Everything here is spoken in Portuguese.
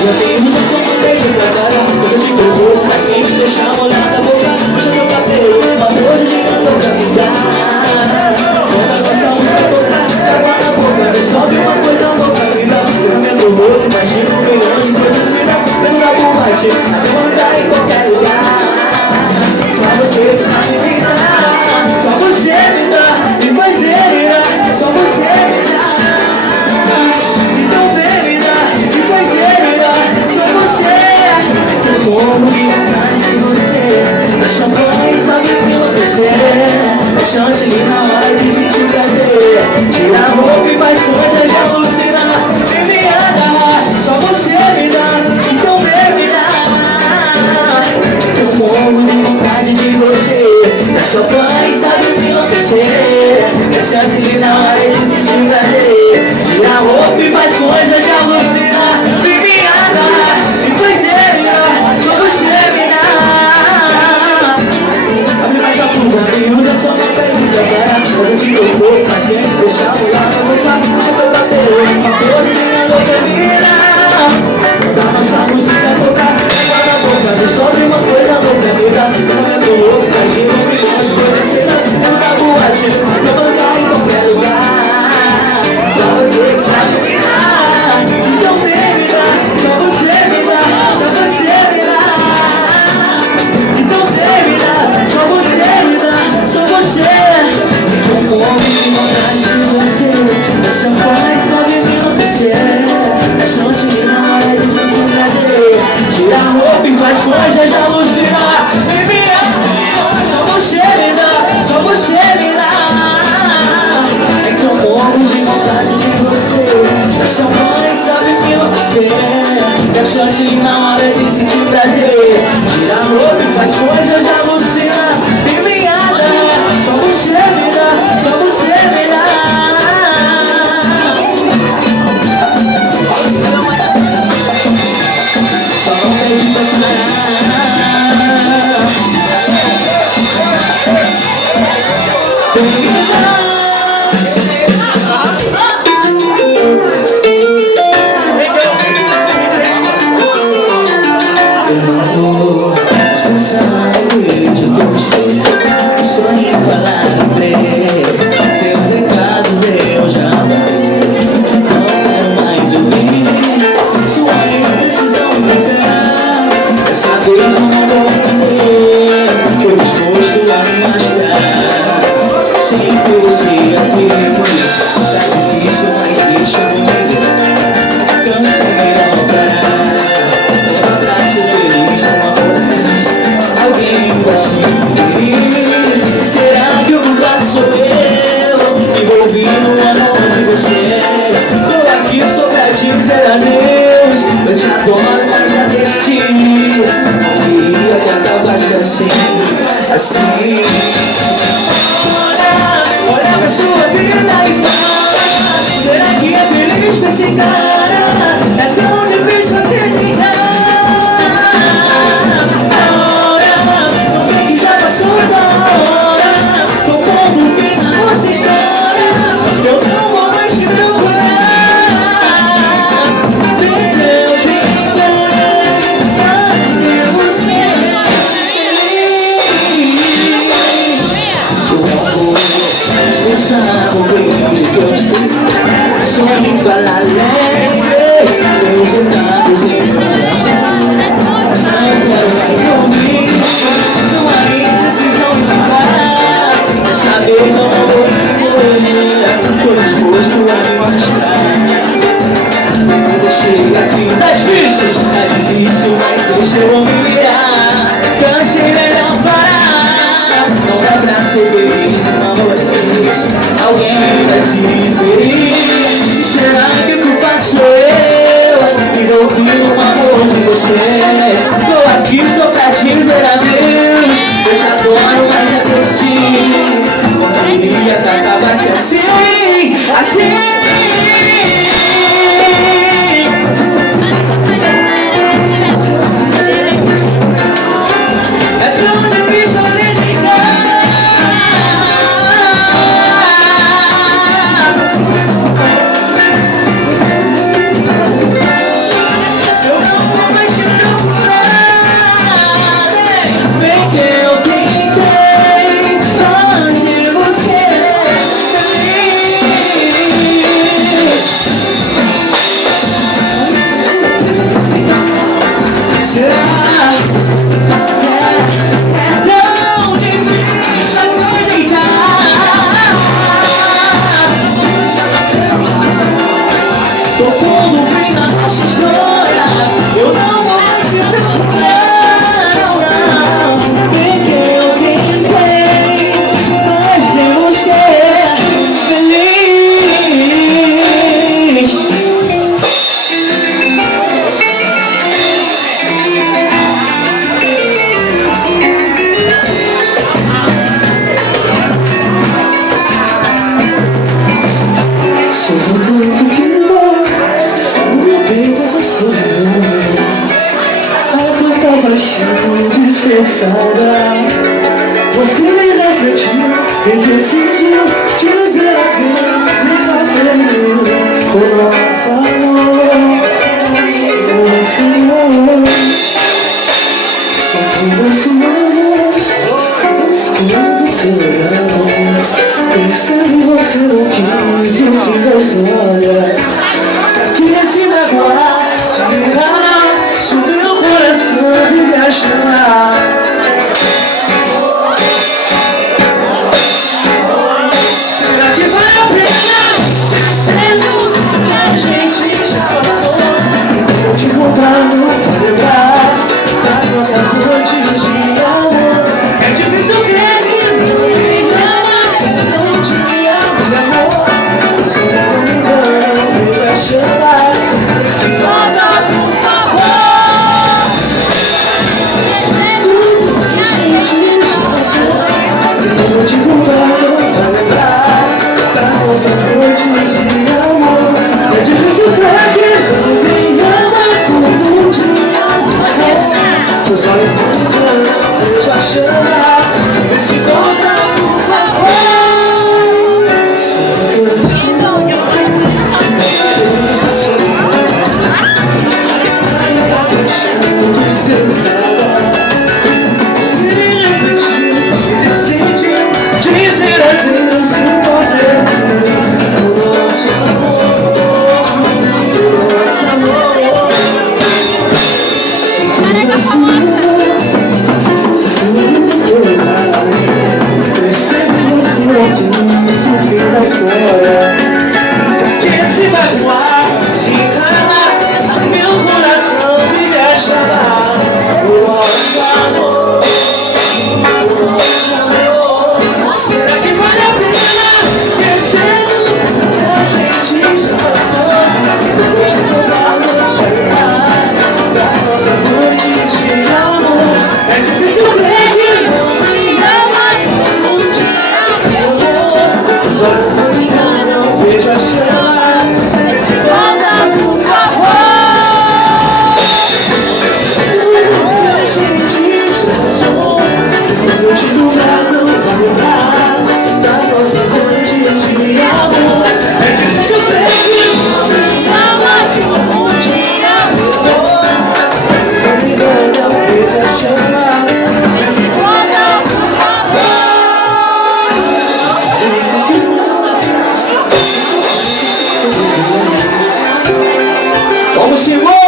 Já temos a sua beijo pra cara, coisa de corpo, mas quem te deixa molhada a boca, puxa teu cabelo, uma coisa girando pra ficar. Quando a nossa música tocar, água na boca, resolve uma coisa louca, me dá um pensamento louco, imagina um milhão de coisas, me dá dentro da boate, na demanda em qualquer lugar. Só você que sabe me dar, só você me dá, e faz delirar, só você me dá. Então vem me dar, e faz delirar, só você. Eu morro de vontade de você, da champanhe sabe me enlouquecer. É chantilly na hora de sentir prazer, tira a roupa e faz coisas de alucinar. E me agarrar, só você me dá, então vem me dar. Eu morro de vontade de você, da champanhe sabe me enlouquecer. É chantilly na hora de sentir prazer, tira a roupa e faz coisas de alucinar. E me agarrar, e faz delirar, só você me dá. Abre mais a blusa e usa só uma pergunta pra fazer de corpo, mas quem te deixar molhar pra boca, puxa teu cabelo, uma cor de minha louca mina. Da nossa música tocar, água na boca, resolve uma coisa louca, me dá pensamento louco, imagina um milhão de coisas cena dentro da boate, na banca em qualquer lugar. Só você que sabe me dar, então vem me dar, só você me dá, só você me dá. Então vem me dar, só você me dá, só você. Eu morro de vontade de você, da champanhe sabe me enlouquecer. É chantilly na hora de sentir prazer, tira a roupa e faz coisas de alucinar. E me ama, só você me dá, só você me dá. É que eu morro de vontade de você, da champanhe sabe me enlouquecer. É chantilly na hora de sentir prazer, tira a roupa e faz coisas de alucinar. E me ama, só você me dá, só você me dá. Só não pede pra parar. Tem que dar. Sonhei falar seus recados eu já dei, não quero mais ouvir sua indecisão ficar. Dessa vez eu não vou entender, eu disposto a me machucar. Sempre você aqui, tá difícil, mas deixa comigo. Cansei de não parar, leva pra ser feliz numa boa. Alguém vai se ferir. Será que o culpado sou eu, envolvido no amor de você? Tô aqui só pra dizer adeus, eu te adoro, mas já decidi. Não queria que acabasse assim, assim. Olha pra sua vida e fala, será que é feliz com esse cara? É tão difícil acreditar. Sonho falar além, seus recados em não quero mais ouvir sua indecisão ficar. Dessa vez eu não vou entender, tô disposto a me machucar. Deixei aqui, tá difícil, mas deixa eu me virar. Cansei, melhor parar, não dá pra ser feliz numa vez. Alguém vai se ferir. Será que o culpado sou eu, envolvido no amor de vocês? Tô aqui só pra dizer adeus, eu te adoro, mas já decidi. Não queria que acabasse assim, assim. É tão difícil acreditar. pensada. Você me refletiu e decidiu dizer adeus. Fica feliz com nosso amor, nosso amor. Todas semanas, buscando perdão. Pensando você não quis e o fim da história. Pra que se magoar, se enganar, se o meu coração vive a chamar. Será que vale a pena? Sendo que a gente já passou. Eu te encontrar, não vou lembrar das nossas noites de amor. É difícil crer que não me ama, não te amo de amor. Se não me engano, eu já chamar. Se volta, por favor. Tudo que a gente já passou. Eu vou te encontrar, não vai lembrar das nossas noites de amor. É difícil crer que não me ama como um dia amor. Seus olhos não me enganam, eu já chamar. Se volta, por favor. Vamos embora!